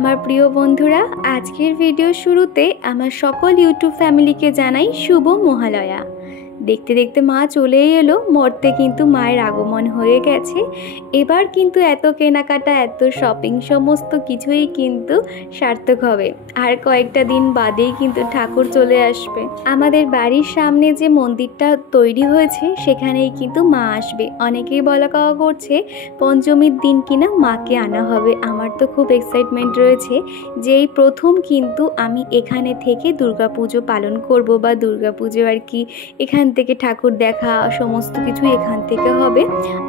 আমার প্রিয় বন্ধুরা, আজকের ভিডিও শুরুতে আমার সকল ইউটিউব ফ্যামিলিকে জানাই শুভ মহালয়া। দেখতে দেখতে মা চলেই এলো, মর্তে কিন্তু মায়ের আগমন হয়ে গেছে। এবার কিন্তু এত কেনাকাটা, এত শপিং, সমস্ত কিছুই কিন্তু সার্থক হবে। আর কয়েকটা দিন বাদেই কিন্তু ঠাকুর চলে আসবে। আমাদের বাড়ির সামনে যে মন্দিরটা তৈরি হয়েছে সেখানেই কিন্তু মা আসবে। অনেকেই বলা কওয়া করছে পঞ্চমীর দিন কিনা মাকে আনা হবে। আমার তো খুব এক্সাইটমেন্ট রয়েছে যে এই প্রথম কিন্তু আমি এখানে থেকে দুর্গাপুজো পালন করব, বা দুর্গাপুজো আর কি এখান থেকে ঠাকুর দেখা সমস্ত কিছু এখান থেকে হবে।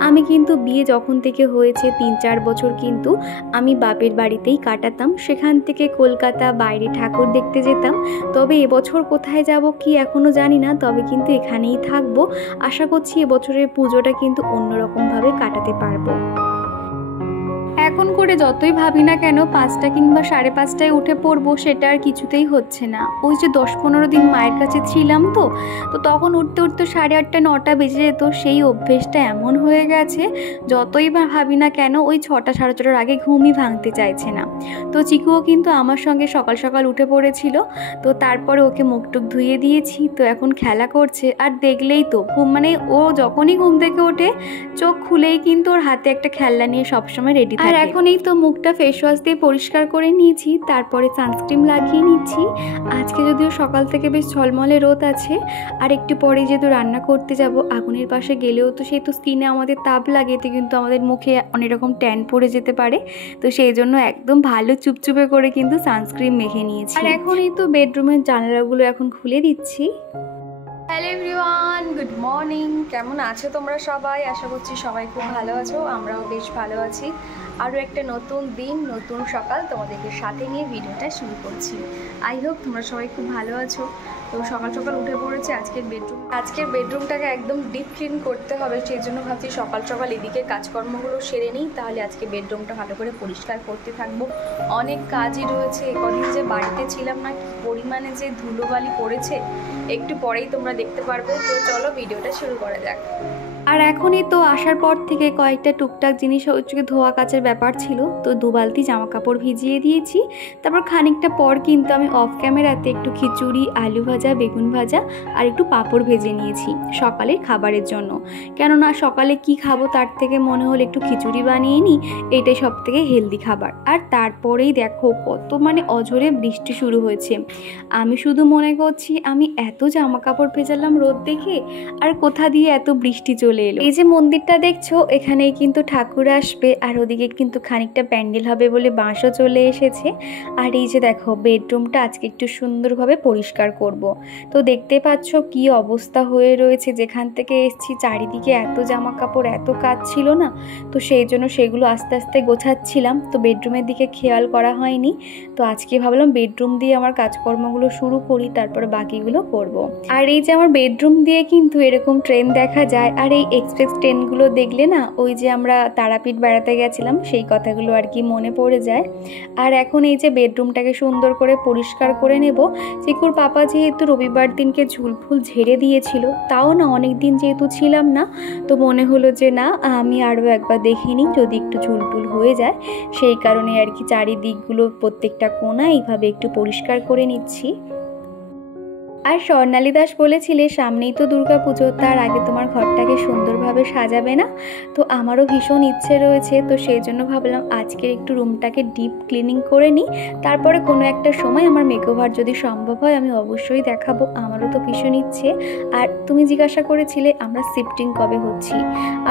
আমি কিন্তু বিয়ে যখন থেকে হয়েছে 3-4 বছর কিন্তু আমি বাপের বাড়িতেই কাটাতাম। সেখান থেকে কলকাতা বাইরে ঠাকুর দেখতে যেতাম। তবে এবছর কোথায় যাব কি এখনও জানি না, তবে কিন্তু এখানেই থাকবো। আশা করছি এবছরের পুজোটা কিন্তু অন্যরকমভাবে কাটাতে পারবো। এখন করে যতই ভাবি না কেন 5টা কিংবা 5:30টায় উঠে পড়বো, সেটা আর কিছুতেই হচ্ছে না। ওই যে 10-15 দিন মায়ের কাছে ছিলাম তো তখন উঠতে উঠতে 8:30-9টা বেজে যেত। সেই অভ্যেসটা এমন হয়ে গেছে, যতই ভাবি না কেন ওই 6টা 6:30টার আগে ঘুমই ভাঙতে চাইছে না। তো চিকুও কিন্তু আমার সঙ্গে সকাল সকাল উঠে পড়েছিল। তো তারপরে ওকে মুখটুক ধুয়ে দিয়েছি, তো এখন খেলা করছে। আর দেখলেই তো মানে ও যখনই ঘুম থেকে ওঠে চোখ খুলেই কিন্তু ওর হাতে একটা খেলনা নিয়ে সবসময় রেডি থাকে। আর এখন এই তো মুখটা ফেস ওয়াশ দিয়ে পরিষ্কার করে নিয়েছি, তারপরে সানস্ক্রিন লাগিয়ে নিচ্ছি। আজকে যদিও সকাল থেকে বেশ ঝলমলে রোদ আছে। আর একটু পরে যেহেতু রান্না করতে যাব, আগুনের পাশে গেলেও তো সেই তো স্কিনে আমাদের তাপ লাগে, তো কিন্তু আমাদের মুখে অনেক রকম ট্যান পড়ে যেতে পারে। তো সেই জন্য একদম ভালো চুপচুপে করে কিন্তু সানস্ক্রিন মেখে নিয়েছি। আর এখন এই তো বেডরুমের জানালাগুলো এখন খুলে দিচ্ছি। Hello everyone, good morning. কেমন আছো তোমরা সবাই? আশা করছি সবাই খুব ভালো আছো, আমরাও বেশ ভালো আছি। আরও একটা নতুন দিন, নতুন সকাল তোমাদেরকে সাথে নিয়ে ভিডিওটা শুরু করছি। আই হোপ তোমরা সবাই খুব ভালো আছো। তো সকাল সকাল উঠে পড়েছে। আজকের বেডরুমটাকে একদম ডিপ ক্লিন করতে হবে, সেই জন্য ভাবছি সকাল সকাল এদিকে কাজকর্মগুলো সেরে নিই, তাহলে আজকে বেডরুমটা ভালো করে পরিষ্কার করতে থাকবো। অনেক কাজই রয়েছে। কদিন যে বাড়িতে ছিলাম না, কি পরিমাণে যে ধুলোবালি পড়েছে একটু পরেই তোমরা দেখতে পারবে। তো চলো ভিডিওটা শুরু করা যাক। আর এখনই তো আসার পর থেকে কয়েকটা টুকটাক জিনিস হচ্ছে ধোয়া কাচের ব্যাপার ছিল, তো 2 বালতি জামা কাপড় ভিজিয়ে দিয়েছি। তারপর খানিকটা পর কিন্তু আমি অফ ক্যামেরাতে একটু খিচুড়ি, আলু ভাজা, বেগুন ভাজা আর একটু পাঁপড় ভেজে নিয়েছি সকালের খাবারের জন্য। কেননা সকালে কি খাবো তার থেকে মনে হলো একটু খিচুড়ি বানিয়ে নিই, এটাই সব থেকে হেলদি খাবার। আর তারপরেই দেখো কত অঝোরে বৃষ্টি শুরু হয়েছে। আমি শুধু মনে করছি আমি এত জামা কাপড় ভেজালাম রোদ দেখে, আর কোথা দিয়ে এত বৃষ্টি চলে এলো। এই যে মন্দিরটা দেখছো, এখানেই কিন্তু ঠাকুর আসবে, আর ওদিকে কিন্তু খানিকটা প্যান্ডেল হবে বলে বাঁশও চলে এসেছে। আর এই যে দেখো বেডরুমটা আজকে একটু সুন্দরভাবে পরিষ্কার করব। তো দেখতে পাচ্ছ কি অবস্থা হয়ে রয়েছে। যেখান থেকে এসছি চারিদিকে এত জামা কাপড়, এত কাজ ছিল না, তো সেই জন্য সেগুলো আস্তে আস্তে গোছাচ্ছিলাম। তো বেডরুমের দিকে খেয়াল করা হয়নি। তো আজকে ভাবলাম বেডরুম দিয়ে আমার কাজকর্মগুলো শুরু করি, তারপরে বাকিগুলো করব। আর এই যে আমার বেডরুম দিয়ে কিন্তু এরকম ট্রেন দেখা যায়। আর এই এক্সপ্রেস ট্রেনগুলো দেখলে না, ওই যে আমরা তারাপীঠ বেড়াতে গেছিলাম সেই কথাগুলো আর কি মনে পড়ে যায়। আর এখন এই যে বেডরুমটাকে সুন্দর করে পরিষ্কার করে নেব। চিকুর পাপা যেহেতু রবিবার দিনকে ঝুলফুল ঝেড়ে দিয়েছিল, তাও না অনেক দিন যেহেতু ছিলাম না, তো মনে হলো যে না আমি আরও একবার দেখে নিই যদি একটু ঝুলফুল হয়ে যায়। সেই কারণে আর কি চারিদিকগুলো প্রত্যেকটা কোণা এইভাবে একটু পরিষ্কার করে নিচ্ছি। আর স্বর্ণালী দাস বলেছিলে সামনেই তো দুর্গাপুজো, তার আগে তোমার ঘরটাকে সুন্দরভাবে সাজাবে না? তো আমারও ভীষণ ইচ্ছে রয়েছে। তো সেই জন্য ভাবলাম আজকের একটু রুমটাকে ডিপ ক্লিনিং করে নিই, তারপরে কোনো একটা সময় আমার মেকওভার যদি সম্ভব হয় আমি অবশ্যই দেখাবো। আমারও তো ভীষণ ইচ্ছে। আর তুমি জিজ্ঞাসা করেছিলে আমরা শিফটিং কবে হচ্ছি।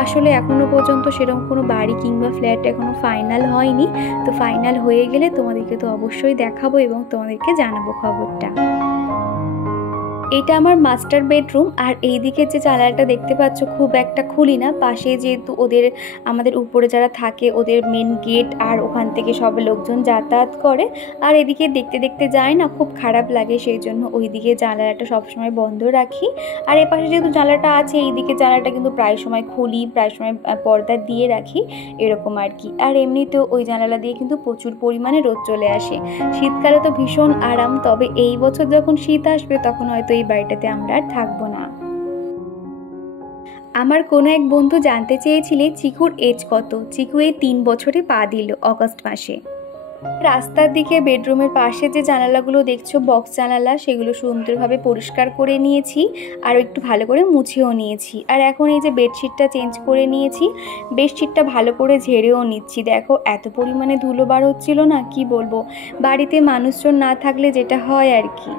আসলে এখনও পর্যন্ত সেরকম কোনো বাড়ি কিংবা ফ্ল্যাট এখনও ফাইনাল হয়নি। তো ফাইনাল হয়ে গেলে তোমাদেরকে তো অবশ্যই দেখাবো এবং তোমাদেরকে জানাবো খবরটা। এটা আমার মাস্টার বেডরুম। আর এই দিকে যে জানালাটা দেখতে পাচ্ছ খুব একটা খুলি না, পাশে যেহেতু আমাদের উপরে যারা থাকে ওদের মেন গেট, আর ওখান থেকে সব লোকজন যাতায়াত করে। আর এদিকে দেখতে দেখতে যায় না, খুব খারাপ লাগে, সেই জন্য ওই দিকে জানালাটা সবসময় বন্ধ রাখি। আর এ পাশে যেহেতু জানালাটা আছে, এই দিকে জানালাটা কিন্তু প্রায় সময় খুলি, প্রায় সময় পর্দা দিয়ে রাখি, এরকম আর কি। আর এমনিতেও ওই জানালা দিয়ে কিন্তু প্রচুর পরিমাণে রোদ চলে আসে। শীতকালে তো ভীষণ আরাম, তবে এই বছর যখন শীত আসবে তখন হয়তো এই বাড়িটাতে আমরা আর থাকবো না। আমার কোনো এক বন্ধু জানতে চেয়েছিলে চিকুর এজ কত। চিকু এই 3 বছরে পা দিল অগস্ট মাসে। রাস্তার দিকে বেডরুমের পাশে যে জানালাগুলো দেখছো বক্স জানালা, সেগুলো সুন্দরভাবে পরিষ্কার করে নিয়েছি আর একটু ভালো করে মুছেও নিয়েছি। আর এখন এই যে বেডশিটটা চেঞ্জ করে নিয়েছি, বেডশিটটা ভালো করে ঝেড়েও নিচ্ছি। দেখো এত পরিমাণে ধুলো বার হচ্ছিল না, কি বলবো, বাড়িতে মানুষজন না থাকলে যেটা হয় আর কি।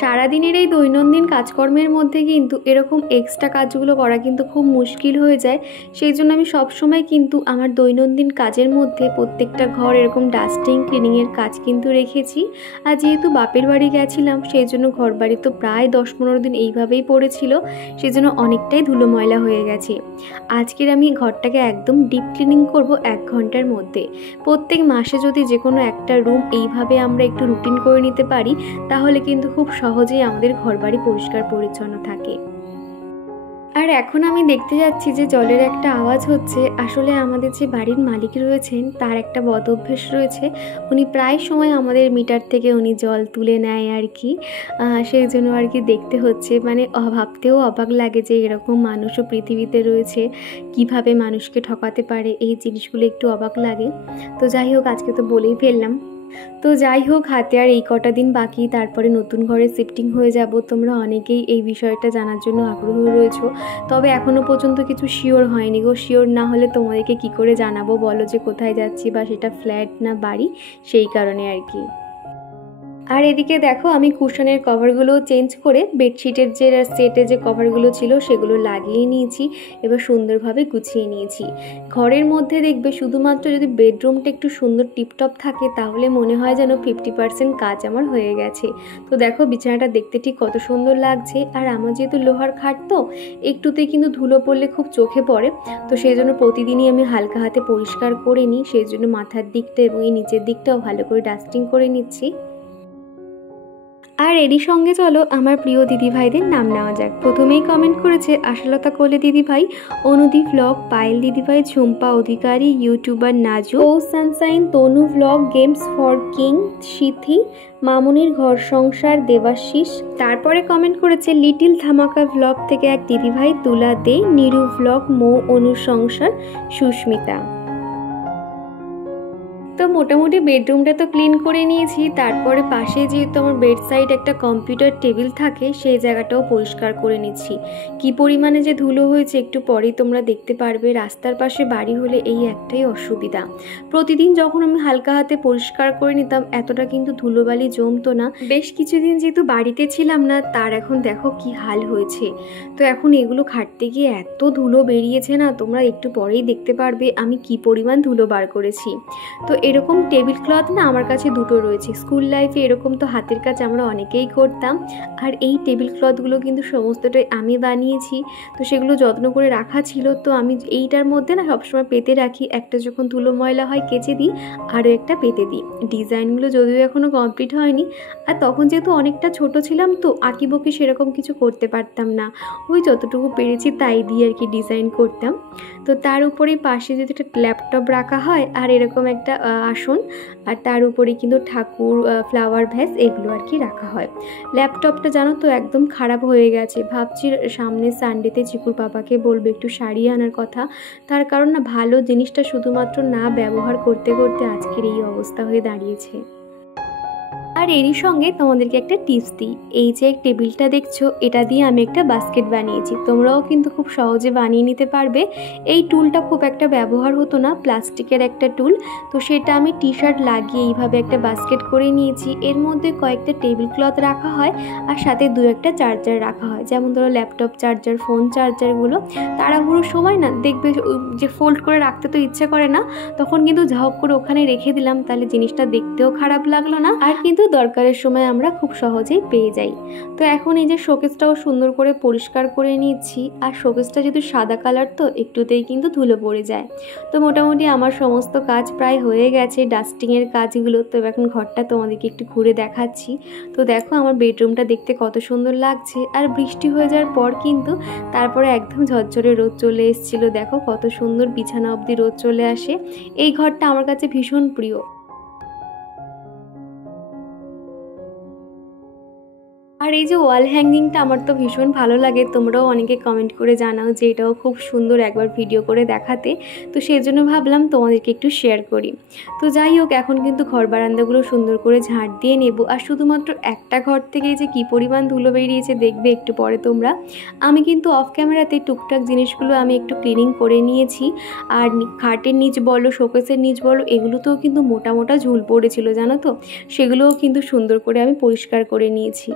সারাদিনের এই দৈনন্দিন কাজকর্মের মধ্যে কিন্তু এরকম এক্সট্রা কাজগুলো করা কিন্তু খুব মুশকিল হয়ে যায়। সেই জন্য আমি সবসময় কিন্তু আমার দৈনন্দিন কাজের মধ্যে প্রত্যেকটা ঘর এরকম ডাস্টিং ক্লিনিংয়ের কাজ কিন্তু রেখেছি। আর যেহেতু বাপের বাড়ি গেছিলাম, সেই জন্য ঘর বাড়ি তো প্রায় 10-15 দিন এইভাবেই পড়েছিল, সেই জন্য অনেকটাই ধুলো ময়লা হয়ে গেছে। আজকের আমি ঘরটাকে একদম ডিপ ক্লিনিং করব 1 ঘন্টার মধ্যে। প্রত্যেক মাসে যদি যে কোনো একটা রুম এইভাবে আমরা একটু রুটিন করে নিতে পারি, তাহলে কিন্তু খুব সহজেই আমাদের ঘরবাড়ি পরিষ্কার পরিচ্ছন্ন থাকে। আর এখন আমি দেখতে যাচ্ছি যে জলের একটা আওয়াজ হচ্ছে। আসলে আমাদের যে বাড়ির মালিক রয়েছেন তার একটা বদ অভ্যেস রয়েছে, উনি প্রায় সময় আমাদের মিটার থেকে উনি জল তুলে নেয় আর কি। সেই জন্য আর কি দেখতে হচ্ছে, মানে ভাবতেও অবাক লাগে যে এরকম মানুষও পৃথিবীতে রয়েছে, কিভাবে মানুষকে ঠকাতে পারে, এই জিনিসগুলো একটু অবাক লাগে। তো যাই হোক, আজকে তো বলেই ফেললাম। তো যাই হোক, হাতে আর এই কটা দিন বাকি, তারপরে নতুন ঘরে শিফটিং হয়ে যাব। তোমরা অনেকেই এই বিষয়টা জানার জন্য আগ্রহ রয়েছো, তবে এখনও পর্যন্ত কিছু শিওর হয়নি গো। শিওর না হলে তোমাদেরকে কি করে জানাবো বলো, যে কোথায় যাচ্ছি বা সেটা ফ্ল্যাট না বাড়ি, সেই কারণে আর কি। আর এদিকে দেখো, আমি কুশনের কভারগুলো চেঞ্জ করে বেডশিটের যে সেটে যে কভারগুলো ছিল সেগুলো লাগিয়ে নিয়েছি। এবার সুন্দরভাবে গুছিয়ে নিয়েছি। ঘরের মধ্যে দেখবে শুধুমাত্র যদি বেডরুমটা একটু সুন্দর টিপটপ থাকে, তাহলে মনে হয় যেন 50% কাজ আমার হয়ে গেছে। তো দেখো বিছানাটা দেখতে ঠিক কত সুন্দর লাগছে। আর আমার যেহেতু লোহার খাট, তো একটুতেই কিন্তু ধুলো পড়লে খুব চোখে পড়ে, তো সেই জন্য প্রতিদিনই আমি হালকা হাতে পরিষ্কার করে নিই। সেই জন্য মাথার দিকটা এবং এই নিচের দিকটাও ভালো করে ডাস্টিং করে নিচ্ছি। আর এরই সঙ্গে চলো আমার প্রিয় দিদিভাইদের নাম নেওয়া যাক। প্রথমেই কমেন্ট করেছে আশালতা কোলে দিদিভাই, অনুদীপ ভ্লগ, পায়েল দিদিভাই, ঝুম্পা অধিকারী, ইউটিউবার নাজু, ও sunshine, Tanu vlog, games for king, Sithi, মামুনির ঘর সংসার, দেবাশিস। তারপরে কমেন্ট করেছে লিটিল ধামাকা ভ্লগ থেকে এক দিদিভাই, তুলা দে, নিরু ভ্লগ, মৌ, অনুসংসার, সুস্মিতা। তো মোটামুটি বেডরুমটা তো ক্লিন করে নিয়েছি। তারপরে পাশে যেহেতু আমার বেড সাইড একটা কম্পিউটার টেবিল থাকে, সেই জায়গাটাও পরিষ্কার করে নিচ্ছি। কি পরিমাণে যে ধুলো হয়েছে একটু পরেই তোমরা দেখতে পারবে। রাস্তার পাশে বাড়ি হলে এই একটাই অসুবিধা, প্রতিদিন যখন আমি হালকা হাতে পরিষ্কার করে নিতাম এতটা কিন্তু ধুলোবালি জমতো না। বেশ কিছুদিন যেহেতু বাড়িতে ছিলাম না, তার এখন দেখো কি হাল হয়েছে। তো এখন এগুলো খাটতে গিয়ে এত ধুলো বেরিয়েছে না, তোমরা একটু পরেই দেখতে পারবে আমি কি পরিমাণ ধুলো বার করেছি। তো এরকম টেবিল ক্লথ না আমার কাছে দুটো রয়েছে। স্কুল লাইফে এরকম তো হাতের কাজ আমরা অনেকেই করতাম, আর এই টেবিল ক্লথগুলো কিন্তু সমস্তটাই আমি বানিয়েছি। তো সেগুলো যত্ন করে রাখা ছিল, তো আমি এইটার মধ্যে না সবসময় পেতে রাখি। একটা যখন ধুলো ময়লা হয় কেচে দিই, আরও একটা পেতে দিই। ডিজাইনগুলো যদিও এখনও কমপ্লিট হয়নি, আর তখন যেহেতু অনেকটা ছোট ছিলাম, তো আঁকিবুকি সেরকম কিছু করতে পারতাম না। ওই যতটুকু পেরেছি তাই দিয়ে আর কি ডিজাইন করতাম। তো তার উপরেই পাশে যদি একটা ল্যাপটপ রাখা হয় আর এরকম একটা আসন, আর তার উপরে কিন্তু ঠাকুর, ফ্লাওয়ার ভ্যাস, এগুলো আর কি রাখা হয়। ল্যাপটপটা জানো তো একদম খারাপ হয়ে গেছে। ভাবছি সামনে সানডেতে চিকুর পাপাকে বলবো একটু সারিয়ে আনার কথা। তার কারণ না, ভালো জিনিসটা শুধুমাত্র না ব্যবহার করতে করতে আজকের এই অবস্থা হয়ে দাঁড়িয়েছে। আর এরই সঙ্গে তোমাদেরকে একটা টিপস দিই। এই যে টেবিলটা দেখছো, এটা দিয়ে আমি একটা বাস্কেট বানিয়েছি। তোমরাও কিন্তু খুব সহজে বানিয়ে নিতে পারবে। এই টুলটা খুব একটা ব্যবহার হতো না, প্লাস্টিকের একটা টুল। তো সেটা আমি টি শার্ট লাগিয়ে এইভাবে একটা বাস্কেট করে নিয়েছি। এর মধ্যে কয়েকটা টেবিল ক্লথ রাখা হয়, আর সাথে 2-1টা চার্জার রাখা হয়। যেমন ধরো ল্যাপটপ চার্জার, ফোন চার্জারগুলো তাড়াহুড়োর সময় না দেখবে যে ফোল্ড করে রাখতে তো ইচ্ছে করে না, তখন কিন্তু ঝপ করে ওখানে রেখে দিলাম, তাহলে জিনিসটা দেখতেও খারাপ লাগলো না, আর কিন্তু দরকারের সময় আমরা খুব সহজেই পেয়ে যাই। তো এখন এই যে শোকেসটাও সুন্দর করে পরিষ্কার করে নিচ্ছি। আর শোকেসটা যেহেতু সাদা কালার, তো একটুতেই কিন্তু ধুলো পড়ে যায়। তো মোটামুটি আমার সমস্ত কাজ প্রায় হয়ে গেছে, ডাস্টিংয়ের কাজগুলো। তো এখন ঘরটা তোমাদেরকে একটু ঘুরে দেখাচ্ছি। তো দেখো আমার বেডরুমটা দেখতে কত সুন্দর লাগছে। আর বৃষ্টি হয়ে যাওয়ার পর কিন্তু তারপরে একদম ঝরঝরে রোদ চলে এসেছিলো। দেখো কত সুন্দর বিছানা অবধি রোদ চলে আসে। এই ঘরটা আমার কাছে ভীষণ প্রিয়। আর আর এই যে ওয়াল হ্যাঙ্গিংটা আমার তো ভীষণ ভালো লাগে, তোমরাও অনেকে কমেন্ট করে জানাও যে এটাও খুব সুন্দর একবার ভিডিও করে দেখাতে, তো সেই জন্য ভাবলাম তোমাদেরকে একটু শেয়ার করি। তো যাই হোক, এখন কিন্তু ঘর বারান্দাগুলো সুন্দর করে ঝাড় দিয়ে নেব। আর শুধুমাত্র একটা ঘর থেকে যে কী পরিমাণ ধুলো বেরিয়েছে দেখবে একটু পরে তোমরা। আমি কিন্তু অফ ক্যামেরাতে টুকটাক জিনিসগুলো আমি একটু ক্লিনিং করে নিয়েছি। আর খাটের নিচ বলো, শোকেসের নিচ বলো, এগুলোতেও কিন্তু মোটা মোটা ঝুল পড়েছিল জানো তো, সেগুলোও কিন্তু সুন্দর করে আমি পরিষ্কার করে নিয়েছি।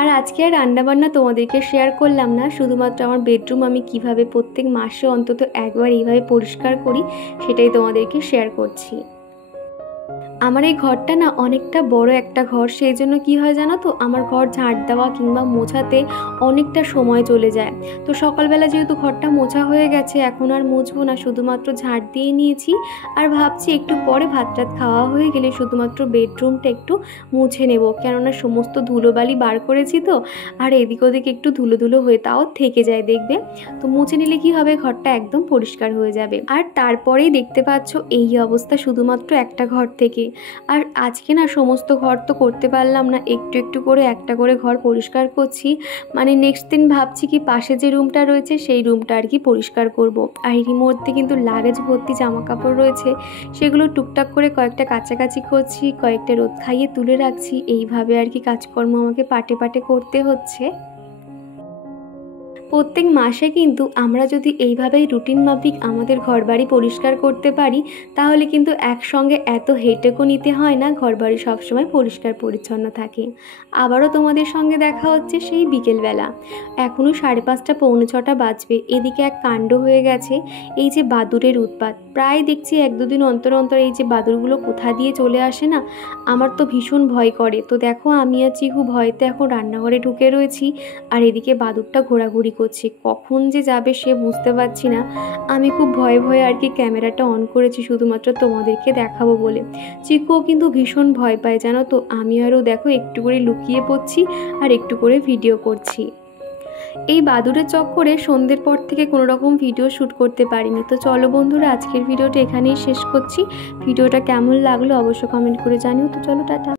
আর আজকে আর রান্নাবান্না তোমাদেরকে শেয়ার করলাম না, শুধুমাত্র আমার বেডরুম আমি কিভাবে প্রত্যেক মাসে অন্তত একবার এইভাবে পরিষ্কার করি সেটাই তোমাদেরকে শেয়ার করছি। আমার এই ঘরটা না অনেকটা বড় একটা ঘর, সেই জন্য কী হয় জানো তো, আমার ঘর ঝাড় দেওয়া কিংবা মোছাতে অনেকটা সময় চলে যায়। তো সকালবেলা যেহেতু ঘরটা মোছা হয়ে গেছে, এখন আর মুছবো না, শুধুমাত্র ঝাড় দিয়ে নিয়েছি। আর ভাবছি একটু পরে ভাত টাত খাওয়া হয়ে গেলে শুধুমাত্র বেডরুমটা একটু মুছে নেব, কেননা সমস্ত ধুলোবালি বার করেছি তো, আর এদিক ওদিক একটু ধুলো ধুলো হয়ে তাও থেকে যায় দেখবে। তো মুছে নিলে কি হবে, ঘরটা একদম পরিষ্কার হয়ে যাবে। আর তারপরেই দেখতে পাচ্ছ এই অবস্থা শুধুমাত্র একটা ঘর থেকে। আর আজকে না সমস্ত ঘর তো করতে পারলাম না, একটু একটু করে একটা করে ঘর পরিষ্কার করছি। মানে নেক্সট দিন ভাবছি কি পাশে যে রুমটা রয়েছে সেই রুমটা আর কি পরিষ্কার করব। আর এরই মধ্যে কিন্তু লাগেজ ভর্তি জামা কাপড় রয়েছে, সেগুলো টুকটাক করে কয়েকটা কাচাকাচি করছি, কয়েকটা রোদ খাইয়ে তুলে রাখছি। এইভাবে আর কি কাজকর্ম আমাকে পাটে পাটে করতে হচ্ছে। প্রত্যেক মাসে কিন্তু আমরা যদি এইভাবেই রুটিন মাফিক আমাদের ঘরবাড়ি পরিষ্কার করতে পারি, তাহলে কিন্তু একসঙ্গে এত হেঁটেকও নিতে হয় না, ঘরবাড়ি সবসময় পরিষ্কার পরিচ্ছন্ন থাকে। আবারও তোমাদের সঙ্গে দেখা হচ্ছে সেই বিকেলবেলা। এখনও 5:30 পৌনে 6টা বাজবে। এদিকে এক কাণ্ড হয়ে গেছে, এই যে বাদুড়ের উৎপাত। প্রায় দেখছি 1-2 দিন অন্তর অন্তর এই যে বাদুড়গুলো কোথা দিয়ে চলে আসে না, আমার তো ভীষণ ভয় করে। তো দেখো আমি আর চিহু ভয়তে এখন রান্নাঘরে ঢুকে রয়েছি, আর এদিকে বাদুড়টা ঘোরাঘুরি করছে, কখন যে যাবে সে বুঝতে পারছি না। আমি খুব ভয়ে ভয়ে আর কি ক্যামেরাটা অন করেছি শুধুমাত্র তোমাদেরকে দেখাবো বলে। চিকুও কিন্তু ভীষণ ভয় পায় জানো তো। আমি আরও দেখো একটু করে লুকিয়ে পড়ছি আর একটু করে ভিডিও করছি। এই বাদুড়ের চক্করে সন্ধ্যের পর থেকে কোনো রকম ভিডিও শ্যুট করতে পারিনি। তো চলো বন্ধুরা, আজকের ভিডিওটা এখানেই শেষ করছি। ভিডিওটা কেমন লাগলো অবশ্যই কমেন্ট করে জানিও। তো চলো টাটা।